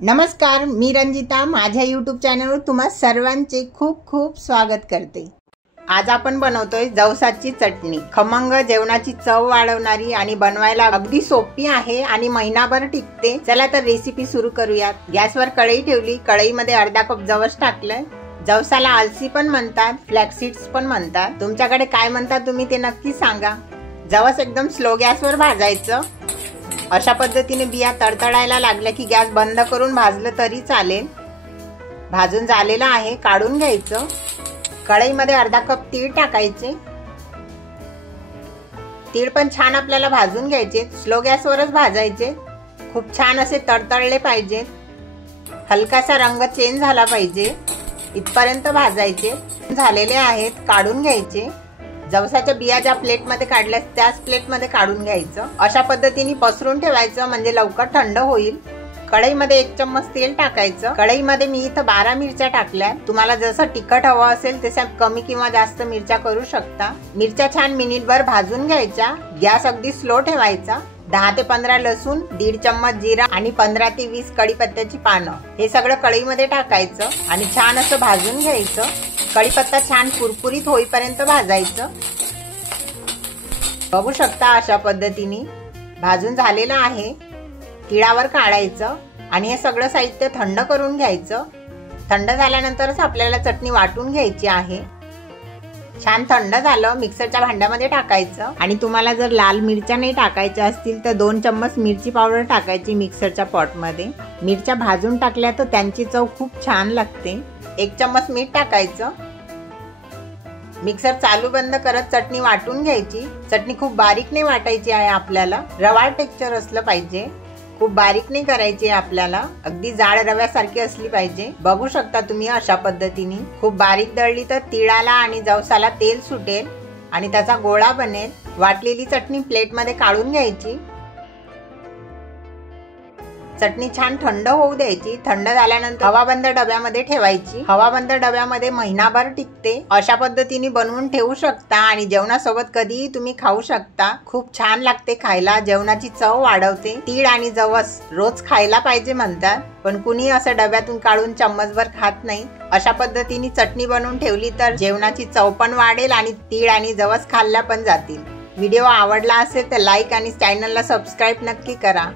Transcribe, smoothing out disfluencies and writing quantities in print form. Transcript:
नमस्कार, मी रंजिता माझ्या यूट्यूब चॅनलवर तुम्हा सर्वांचे खूप खूप स्वागत करते। आज आपण बनवतोय जवसाची चटणी। खमंग जेवणाची चव वाढवणारी आणि बनवायला अगदी सोपी आहे आणि महिनाभर टिकते। चला तर रेसिपी सुरू करूयात। गॅसवर कढई ठेवली, कढईमध्ये अर्धा कप जवस टाकले। जवसाला आलसी पण म्हणतात, फ्लॅक्सीड्स पण म्हणतात। तुमच्याकडे काय म्हणतात तुम्ही ते नक्की सांगा। जवस एकदम स्लो गॅसवर भाजायचं। अशा पद्धतीने बिया तडतडायला लागल्या की गॅस बंद करून भाजलं तरी चालेल। भाजून झालेलं आहे, काढून घ्यायचं। कढईमध्ये अर्धा कप तीळ टाकायचे। तीळ पण छान आपल्याला भाजून घ्यायचे, स्लो गॅसवरच भाजायचे। खूप छान असे तडतडले पाहिजे, हलकासा रंग चेंज झाला पाहिजे इथपर्यंत भाजायचे। झालेले आहेत, काढून घ्यायचे। जवसाच्या बिया ज्या प्लेट मध्ये काढल्यास त्याच प्लेट मध्ये काढून घ्यायचं। अशा पद्धतीने पसरून ठेवायचं म्हणजे लवकर थंड होईल। कढईमध्ये 1 चम्मच तेल टाकायचं। कढईमध्ये मी इथं 12 मिरच्या टाकल्या। तुम्हाला जसं तिखट हवं असेल तसं कमी किंवा जास्त मिरच्या करू शकता। मिरच्या छान मिनिटभर भाजून घ्यायच्या। गॅस अगदी स्लो ठेवायचा। 10 ते 15 लसूण, 1.5 चम्मच जिरा आणि 15 ते 20 कढीपत्त्याची पानं हे सगळं कढईमध्ये टाकायचं आणि छान असं भाजून घ्यायचं। कढीपत्ता छान कुरकुरीत होईपर्यंत भाजायचं। बघू शकता अशा पद्धतीने भाजून झालेलं आहे। तिळावर काढायचं आणि हे सगळं साहित्य थंड करून घ्यायचं। थंड झाल्यानंतरच आपल्याला चटणी वाटून घ्यायची आहे। छान थंड झालं, मिक्सरच्या भांड्यामध्ये टाकायचं आणि तुम्हाला जर लाल मिरच्या नाही टाकायच्या असतील तर 2 चम्मच मिरची पावडर टाकायची मिक्सरच्या पॉटमध्ये। मिरच्या भाजून टाकल्या तर त्यांची चव खूप छान लागते। 1 चम्मच मीठ टाकायचं। मिक्सर चालू बंद करत चटणी वाटून घ्यायची। चटणी खूप बारीक नाही वाटायची आहे आपल्याला, रवाळ टेक्स्चर असलं पाहिजे। खूप बारीक नाही करायची आपल्याला, अगदी जाड रव्यासारखी असली पाहिजे। बघू शकता तुम्ही अशा पद्धतीने। खूप बारीक दळली तर तिळाला आणि जवसाला तेल सुटेल आणि त्याचा गोळा बनेल। वाटलेली चटणी प्लेट मध्ये काढून घ्यायची। चटणी छान थंड होऊ द्यायची। थंड झाल्यानंतर हवाबंद डब्यामध्ये ठेवायची। हवाबंद डब्यामध्ये महिनाभर टिकते। अशा पद्धतीने बनवून ठेवू शकता आणि जेवणासोबत कधीही तुम्ही खाऊ शकता। खूप छान लागते खायला, जेवणाची चव वाढवते। तीळ आणि जवस रोज खायला पाहिजे म्हणतात, पण कुणी असं डब्यातून काढून चम्मचभर खात नाही। अशा पद्धतीने चटणी बनवून ठेवली तर जेवणाची चव पण वाढेल आणि तीळ आणि जवस खाल्ल्या पण जातील। व्हिडिओ आवडला असेल तर लाईक आणि चॅनलला सबस्क्राईब नक्की करा।